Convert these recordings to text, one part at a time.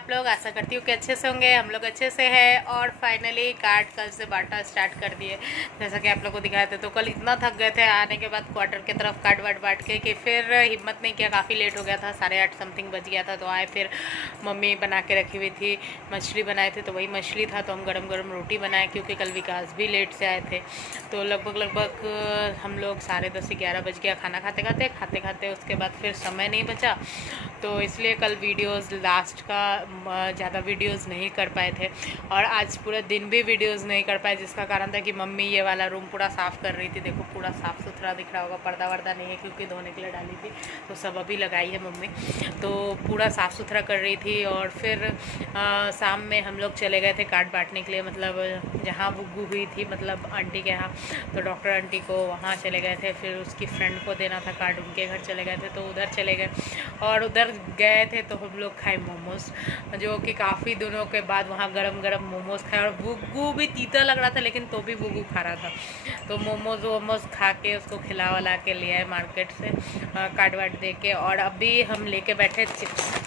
आप लोग? आशा करती हूँ कि अच्छे से होंगे। हम लोग अच्छे से हैं और फाइनली कार्ड कल से बांटना स्टार्ट कर दिए, जैसा कि आप लोग को दिखाए थे। तो कल इतना थक गए थे आने के बाद क्वार्टर की तरफ कार्ड वार्ड बांट के कि फिर हिम्मत नहीं किया। काफ़ी लेट हो गया था, 8:30 समथिंग बज गया था। तो आए, फिर मम्मी बना के रखी हुई थी, मछली बनाए थे, तो वही मछली था। तो हम गरम गरम रोटी बनाए क्योंकि कल विकास भी लेट से आए थे। तो लगभग हम लोग 10:30-11 बज गया खाना खाते खाते। उसके बाद फिर समय नहीं बचा, तो इसलिए कल वीडियोस लास्ट का ज़्यादा वीडियोस नहीं कर पाए थे। और आज पूरा दिन भी वीडियोस नहीं कर पाए, जिसका कारण था कि मम्मी ये वाला रूम पूरा साफ़ कर रही थी। देखो पूरा साफ़ सुथरा दिख रहा होगा, पर्दा वर्दा नहीं है क्योंकि धोने के लिए डाली थी, तो सब अभी लगाई है मम्मी। तो पूरा साफ़ सुथरा कर रही थी। और फिर शाम में हम लोग चले गए थे कार्ड बांटने के लिए, मतलब जहाँ बुग्गू हुई थी, मतलब आंटी के यहाँ। तो डॉक्टर आंटी को वहाँ चले गए थे। फिर उसकी फ्रेंड को देना था कार्ड, उनके घर चले गए थे, तो उधर चले गए। और उधर गए थे तो हम लोग खाए मोमोज, जो कि काफ़ी दिनों के बाद वहाँ गरम गरम मोमोज खाए। और बुग्गू भी तीता लग रहा था, लेकिन तो भी बुग्गू खा रहा था। तो मोमोज वोमोज खा के उसको खिला वला के ले आए मार्केट से, कार्ड वार्ड दे के। और अभी हम लेके बैठे चिप्स।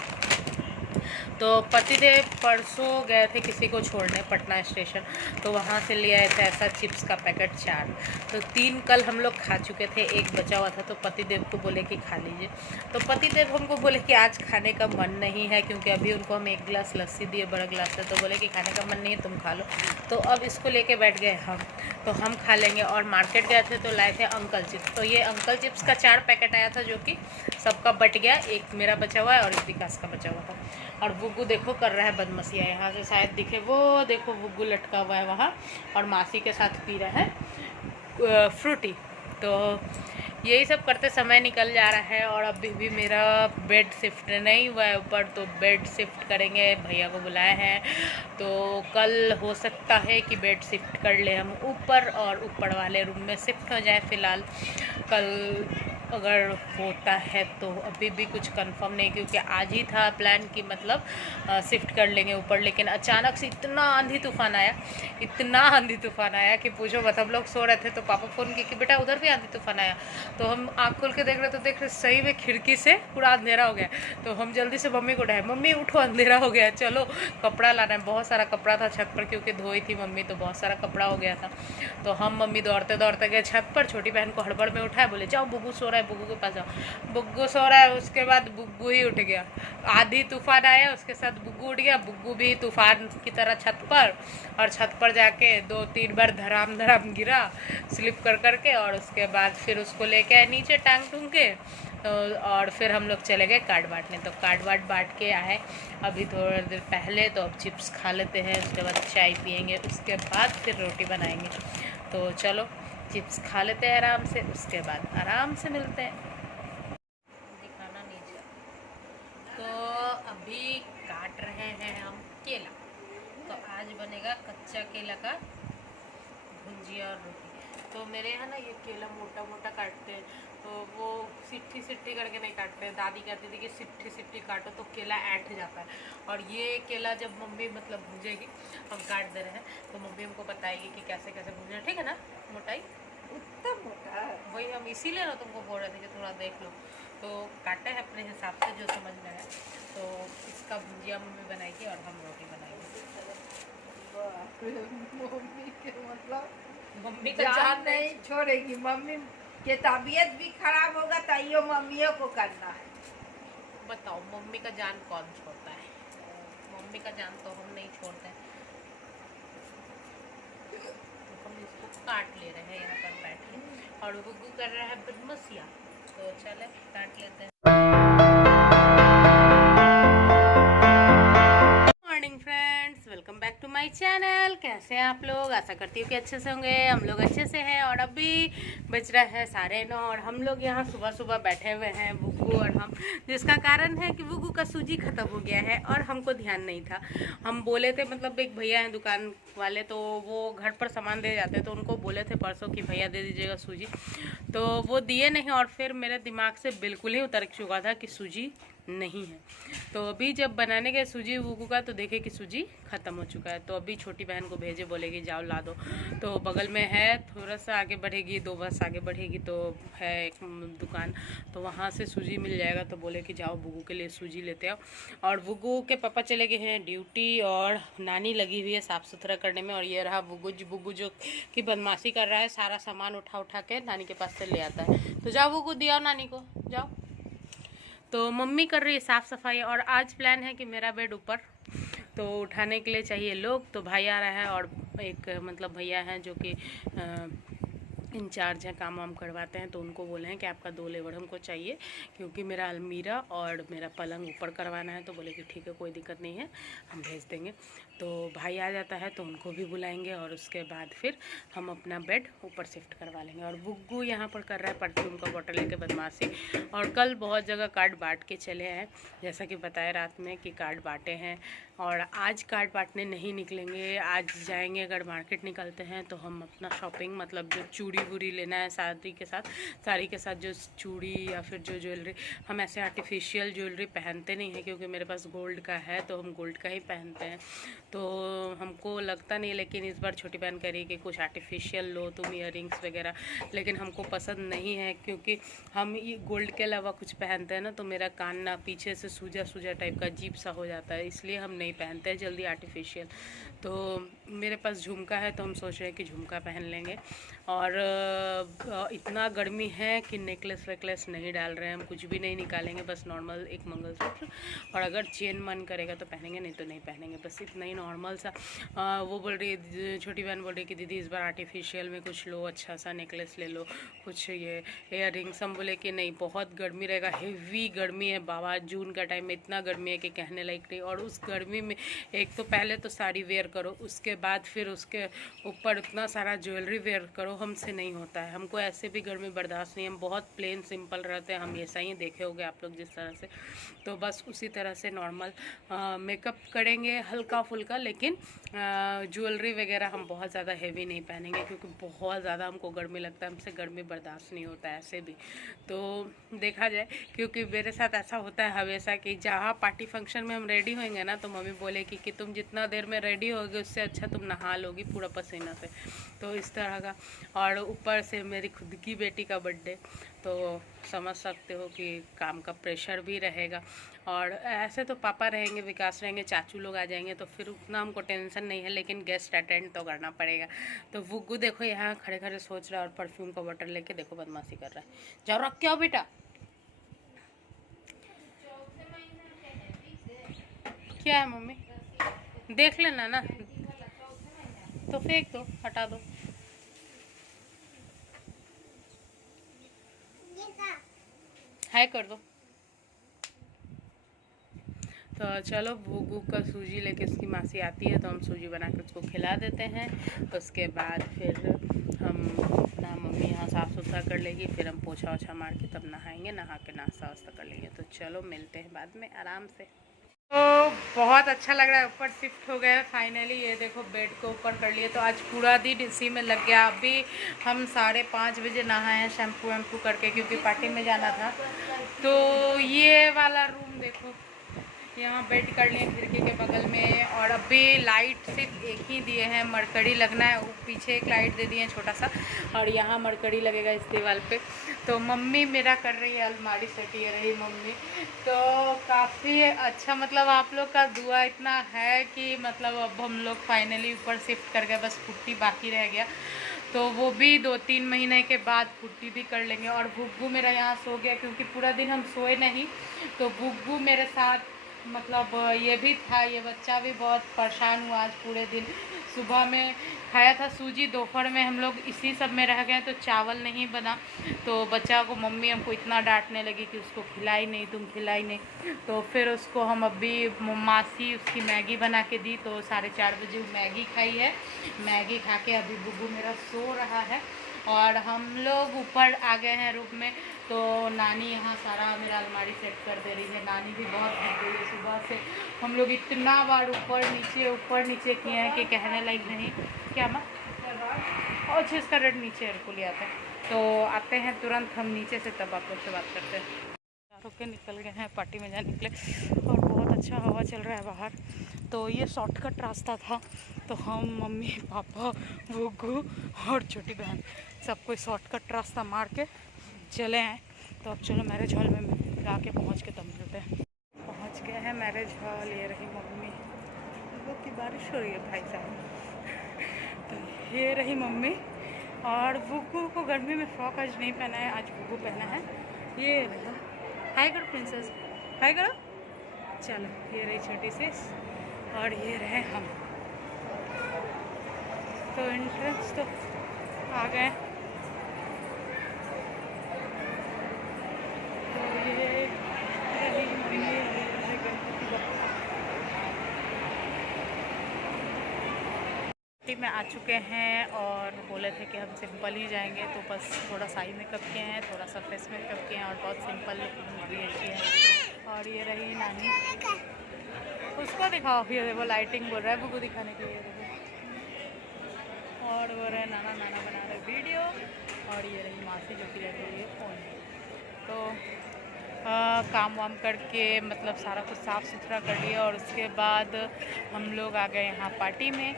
तो पतिदेव परसों गए थे किसी को छोड़ने पटना स्टेशन, तो वहाँ से ले आए थे ऐसा चिप्स का पैकेट 4। तो 3 कल हम लोग खा चुके थे, 1 बचा हुआ था। तो पतिदेव को बोले कि खा लीजिए। तो पतिदेव हमको बोले कि आज खाने का मन नहीं है, क्योंकि अभी उनको हम 1 गिलास लस्सी दिए, बड़ा गिलास से। तो बोले कि खाने का मन नहीं है, तुम खा लो। तो अब इसको लेके बैठ गए हम, तो हम खा लेंगे। और मार्केट गए थे तो लाए थे अंकल चिप्स। तो ये अंकल चिप्स का 4 पैकेट आया था, जो कि सबका बट गया। 1 मेरा बचा हुआ है और 1 विकास का बचा हुआ था। और बुग्गू देखो कर रहा है बदमसिया, यहाँ से शायद दिखे, वो देखो बुग्गू लटका हुआ है वहाँ, और मासी के साथ पी रहा है फ्रूटी। तो यही सब करते समय निकल जा रहा है। और अभी भी मेरा बेड शिफ्ट नहीं हुआ है ऊपर, तो बेड शिफ्ट करेंगे, भैया को बुलाए हैं। तो कल हो सकता है कि बेड शिफ्ट कर ले हम ऊपर, और ऊपर वाले रूम में शिफ्ट हो जाए फ़िलहाल। कल अगर होता है तो अभी भी कुछ कंफर्म नहीं, क्योंकि आज ही था प्लान कि मतलब शिफ्ट कर लेंगे ऊपर। लेकिन अचानक से इतना आंधी तूफान आया कि पूछो मत। हम लोग सो रहे थे तो पापा फ़ोन किए कि बेटा उधर भी आंधी तूफान आया। तो हम आँख खोल के देख रहे तो देख रहे सही में खिड़की से पूरा अंधेरा हो गया। तो हम जल्दी से मम्मी को उठाए, मम्मी उठो अंधेरा हो गया, चलो कपड़ा लाना है। बहुत सारा कपड़ा था छत पर, क्योंकि धोई थी मम्मी, तो बहुत सारा कपड़ा हो गया था। तो हम मम्मी दौड़ते दौड़ते गए छत पर, छोटी बहन को हड़बड़ में उठाए, बोले जाओ बुग्गू सो रहा है, बुग्गू के पास जाओ। बुग्गू सो रहा है, उसके बाद बुग्गू ही उठ गया। आधी तूफान आया, उसके साथ बुग्गू उठ गया। बुग्गू भी तूफान की तरह छत पर, और छत पर जाके 2-3 बार धड़ाम गिरा स्लिप कर करके। और उसके बाद फिर उसको लेके आए नीचे टांग टूंग के। तो और फिर हम लोग चले गए कार्ड बांटने। तो कार्ड वार्ड बांट के आए अभी थोड़ी देर पहले। तो अब चिप्स खा लेते हैं, उसके बाद चाय पियेंगे, उसके बाद फिर रोटी बनाएंगे। तो चलो चिप्स खा लेते हैं आराम से, उसके बाद आराम से मिलते हैं। दिखाना नीचे। तो अभी काट रहे हैं हम केला। तो आज बनेगा कच्चा केला का भुंजिया और रोटी। तो मेरे यहाँ ना ये केला मोटा मोटा काटते हैं, तो वो सिट्ठी सिट्ठी करके नहीं काटते हैं। दादी कहती थी कि सिट्ठी सिट्ठी काटो तो केला ऐंठ जाता है। और ये केला जब मम्मी मतलब भूजेगी, हम काट दे रहे हैं, तो मम्मी हमको बताएगी कि कैसे कैसे भूजना, ठीक है ना? मोटाई उतना मोटा है वही हम इसीलिए ना तुमको बोल रहे थे कि थोड़ा देख लो। तो काटे हैं अपने हिसाब से जो समझ में है। तो इसका भुजिया मम्मी बनाएगी और हम रोटी बनाएंगे। मम्मी के मतलब मम्मी का जान नहीं छोड़ेगी। मम्मी के तबीयत भी खराब होगा, तैयो मम्मियों को करना है। बताओ मम्मी का जान कौन छोड़ता है? मम्मी का जान तो हम नहीं छोड़ते हैं। तो हम इसको काट ले रहे हैं यहाँ पर बैठ के, और गुग्गू कर रहा है बदमसिया। तो चले काट लेते हैं। Morning friends, welcome back to my channel. कैसे हैं आप लोग? आशा करती हूँ कि अच्छे से होंगे। हम लोग अच्छे से हैं। और अभी बज रहा है 9:30, और हम लोग यहाँ सुबह सुबह बैठे हुए हैं बुग्गू और हम, जिसका कारण है कि बुग्गू का सूजी ख़त्म हो गया है और हमको ध्यान नहीं था। हम बोले थे, मतलब एक भैया हैं दुकान वाले, तो वो घर पर सामान दे जाते, तो उनको बोले थे परसों कि भैया दे दीजिएगा सूजी। तो वो दिए नहीं, और फिर मेरे दिमाग से बिल्कुल ही उतर चुका था कि सूजी नहीं है। तो अभी जब बनाने गए सूजी वूगू का तो देखे कि सूजी ख़त्म हो चुका है। तो अभी छोटी बहन को भेजे, बोलेगी जाओ ला दो। तो बगल में है, थोड़ा सा आगे बढ़ेगी, 2 बस आगे बढ़ेगी तो है एक दुकान, तो वहाँ से सूजी मिल जाएगा। तो बोले कि जाओ बुगू के लिए सूजी लेते आओ। और बुगू के पापा चले गए हैं ड्यूटी और नानी लगी हुई है साफ़ सुथरा करने में। और ये रहा बुगू जो कि बदमाशी कर रहा है, सारा सामान उठा उठा के नानी के पास से ले आता है। तो जाओ बुगू, दिया नानी को, जाओ। तो मम्मी कर रही है साफ़ सफाई। और आज प्लान है कि मेरा बेड ऊपर, तो उठाने के लिए चाहिए लोग। तो भाई आ रहा है और एक मतलब भैया हैं जो कि इंचार्ज हैं, काम वाम करवाते हैं। तो उनको बोले हैं कि आपका 2 लेबर हमको चाहिए, क्योंकि मेरा अलमीरा और मेरा पलंग ऊपर करवाना है। तो बोले कि ठीक है, कोई दिक्कत नहीं है, हम भेज देंगे। तो भाई आ जाता है तो उनको भी बुलाएंगे और उसके बाद फिर हम अपना बेड ऊपर शिफ्ट करवा लेंगे। और बुग्गू यहाँ पर कर रहा है परफ्यूम का बॉटल लेके बदमाशी। और कल बहुत जगह कार्ड बांट के चले हैं, जैसा कि बताया रात में कि कार्ड बांटे हैं। और आज कार्ड बांटने नहीं निकलेंगे, आज जाएंगे। अगर मार्केट निकलते हैं तो हम अपना शॉपिंग, मतलब जो चूड़ी वूड़ी लेना है साड़ी के साथ जो चूड़ी या फिर जो ज्वेलरी, हम ऐसे आर्टिफिशियल ज्वेलरी पहनते नहीं हैं, क्योंकि मेरे पास गोल्ड का है तो हम गोल्ड का ही पहनते हैं। तो हमको लगता नहीं, लेकिन इस बार छोटी बहन कह रही कि कुछ आर्टिफिशियल लो तुम, ईयरिंग्स वगैरह। लेकिन हमको पसंद नहीं है, क्योंकि हम ये गोल्ड के अलावा कुछ पहनते हैं ना तो मेरा कान ना पीछे से सूजा सूजा टाइप का अजीब सा हो जाता है, इसलिए हम नहीं पहनते हैं जल्दी आर्टिफिशियल। तो मेरे पास झुमका है तो हम सोच रहे हैं कि झुमका पहन लेंगे। और इतना गर्मी है कि नेकलेस वेकलेस नहीं डाल रहे हैं हम, कुछ भी नहीं निकालेंगे, बस नॉर्मल एक मंगलसूत्र। और अगर चेन मन करेगा तो पहनेंगे, नहीं तो नहीं पहनेंगे, बस इतना ही नॉर्मल सा। वो बोल रही, छोटी बहन बोल रही कि दीदी इस बार आर्टिफिशियल में कुछ लो, अच्छा सा नेकलेस ले लो, कुछ ये इयर रिंग्स। हम बोले कि नहीं, बहुत गर्मी रहेगा, हेवी गर्मी है बाबा, जून का टाइम में इतना गर्मी है कि कहने लायक नहीं। और उस गर्मी में एक तो पहले तो साड़ी वेयर करो, उसके बाद फिर उसके ऊपर इतना सारा ज्वेलरी वेयर करो, हमसे नहीं होता है। हमको ऐसे भी गर्मी बर्दाश्त नहीं, हम बहुत प्लेन सिंपल रहते हैं, हम ऐसा ही देखे होंगे आप लोग जिस तरह से। तो बस उसी तरह से नॉर्मल मेकअप करेंगे हल्का फुल्का, लेकिन ज्वेलरी वगैरह हम बहुत ज़्यादा हेवी नहीं पहनेंगे, क्योंकि बहुत ज़्यादा हमको गर्मी लगता है, हमसे गर्मी बर्दाश्त नहीं होता है ऐसे भी। तो देखा जाए, क्योंकि मेरे साथ ऐसा होता है हमेशा कि जहाँ पार्टी फंक्शन में हम रेडी होंगे ना तो मम्मी बोलेगी कि तुम जितना देर में रेडी होगे उससे अच्छा तुम नहा लोगी पूरा पसीना से। तो इस तरह का। और ऊपर से मेरी खुद की बेटी का बर्थडे, तो समझ सकते हो कि काम का प्रेशर भी रहेगा। और ऐसे तो पापा रहेंगे, विकास रहेंगे, चाचू लोग आ जाएंगे, तो फिर उतना हमको टेंशन नहीं है, लेकिन गेस्ट अटेंड तो करना पड़ेगा। तो बुग्गू देखो यहाँ खड़े खड़े सोच रहा है और परफ्यूम का बॉटल लेके देखो बदमाशी कर रहा है। जाओ रख के आओ बेटा। क्या है मम्मी, देख लेना ना, तो फेंक दो, हटा दो। हाय कर दो। तो चलो बुगू का सूजी लेके इसकी मासी आती है तो हम सूजी बना के उसको खिला देते हैं। उसके बाद फिर हम अपना मम्मी यहाँ साफ़ सुथरा कर लेगी, फिर हम पोछा ओछा मार के तब नहाएंगे, नहा के नाश्ता वास्ता कर लेंगे। तो चलो मिलते हैं बाद में आराम से। तो बहुत अच्छा लग रहा है, ऊपर शिफ्ट हो गया फाइनली। ये देखो बेड को ऊपर कर लिए, तो आज पूरा दिन इसी में लग गया। अभी हम 5:30 बजे नहाए हैं शैम्पू वैम्पू करके, क्योंकि पार्टी में जाना था। तो ये वाला रूम देखो, यहाँ बेड कर लिए खिड़की के बगल में। और अभी लाइट सिर्फ एक ही दिए हैं, मरकरी लगना है, पीछे एक लाइट दे दिए हैं छोटा सा, और यहाँ मरकरी लगेगा इस दीवार पे। तो मम्मी मेरा कर रही है अलमारी सेट, ये रही मम्मी। तो काफ़ी अच्छा, मतलब आप लोग का दुआ इतना है कि मतलब अब हम लोग फाइनली ऊपर शिफ्ट कर गए, बस पुट्टी बाकी रह गया। तो वो भी 2-3 महीने के बाद पुट्टी भी कर लेंगे। और बुग्गू मेरा यहाँ सो गया, क्योंकि पूरा दिन हम सोए नहीं, तो बुग्गू मेरे साथ, मतलब ये भी था, ये बच्चा भी बहुत परेशान हुआ आज पूरे दिन। सुबह में खाया था सूजी, दोपहर में हम लोग इसी सब में रह गए तो चावल नहीं बना। तो बच्चा को मम्मी हमको इतना डांटने लगी कि उसको खिलाई नहीं, तुम खिलाई नहीं। तो फिर उसको हम अभी मासी उसकी मैगी बना के दी, तो 4:30 बजे मैगी खाई है। मैगी खा के अभी बुग्गू मेरा सो रहा है और हम लोग ऊपर आ गए हैं रूम में। तो नानी यहाँ सारा मेरा अलमारी सेट कर दे रही है। नानी भी बहुत थक गई है, सुबह से हम लोग इतना बार ऊपर नीचे किए हैं कि कहने लायक नहीं। क्या माँ, और 6 का रेट नीचे को ले आते हैं। तो आते हैं तुरंत हम नीचे से, तब आप लोग से बात करते हैं। होके निकल गए हैं पार्टी में जाने के लिए और बहुत अच्छा हवा चल रहा है बाहर। तो ये शॉर्टकट रास्ता था, तो हम मम्मी पापा गुग्गू और छोटी बहन सब कोई शॉर्टकट रास्ता मार के चले हैं। तो अब चलो मैरिज हॉल में जाके पहुँच के तब मिलते हैं। पहुँच गए हैं मैरिज हॉल। ये रही मम्मी, लोग की बारिश हो रही है भाई साहब। तो ये रही मम्मी और बुग्गू को गर्मी में फ्रॉक आज नहीं पहना है, आज बुग्गू पहना है। ये रहा, हाय करो प्रिंसेस, हाय करो। चलो ये रही छोटी सी और ये रहे हम। तो एंट्रेंस तो आ गए। तो ये रही मम्मी, ये रहे गणपति बप्पा। में आ चुके हैं और बोले थे कि हम सिंपल ही जाएंगे, तो बस थोड़ा सा आई मेकअप किए हैं, थोड़ा सा फेस मेकअप किए हैं और बहुत सिंपल क्रिएट किए हैं। और ये रही नानी, उसको दिखाओ, ये देखो लाइटिंग बोल रहा है बुग्गू दिखाने के लिए देखो। और वो रहे नाना, नाना बना रहे वीडियो। और ये रही मासी जो कि ले रही है फ़ोन। तो काम वाम करके मतलब सारा कुछ साफ़ सुथरा कर लिया और उसके बाद हम लोग आ गए यहाँ पार्टी में।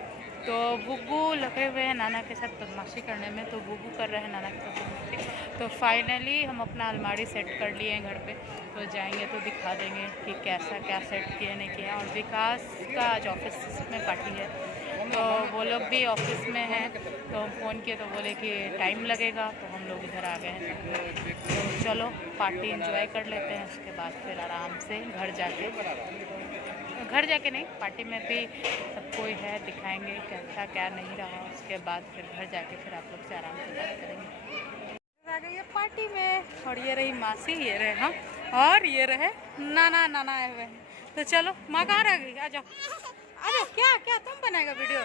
तो बुग्गू लगे हुए हैं नाना के साथ बदमाशी करने में, तो बुग्गू कर रहे हैं नाना के साथ बदमाशी। तो फाइनली हम अपना अलमारी सेट कर लिए हैं घर पे, तो जाएंगे तो दिखा देंगे कि कैसा क्या सेट किया नहीं किया। और विकास का आज ऑफिस में पार्टी है, तो वो लोग भी ऑफिस में हैं। तो हम फ़ोन किए तो बोले कि टाइम लगेगा, तो हम लोग इधर आ गए हैं। तो चलो पार्टी एंजॉय कर लेते हैं, उसके बाद फिर आराम से घर जाके नहीं, पार्टी में भी सब कोई है, दिखाएंगे कैसा क्या नहीं रहा। उसके बाद फिर घर जाके फिर आप लोग से आराम से बात करेंगे। आ गई है पार्टी में और ये रही मासी, ये रहे हम और ये रहे नाना, नाना आए हुए हैं। तो चलो माँ कहाँ रह गई, आ जाओ आ जाओ। क्या क्या तुम बनाएगा वीडियो?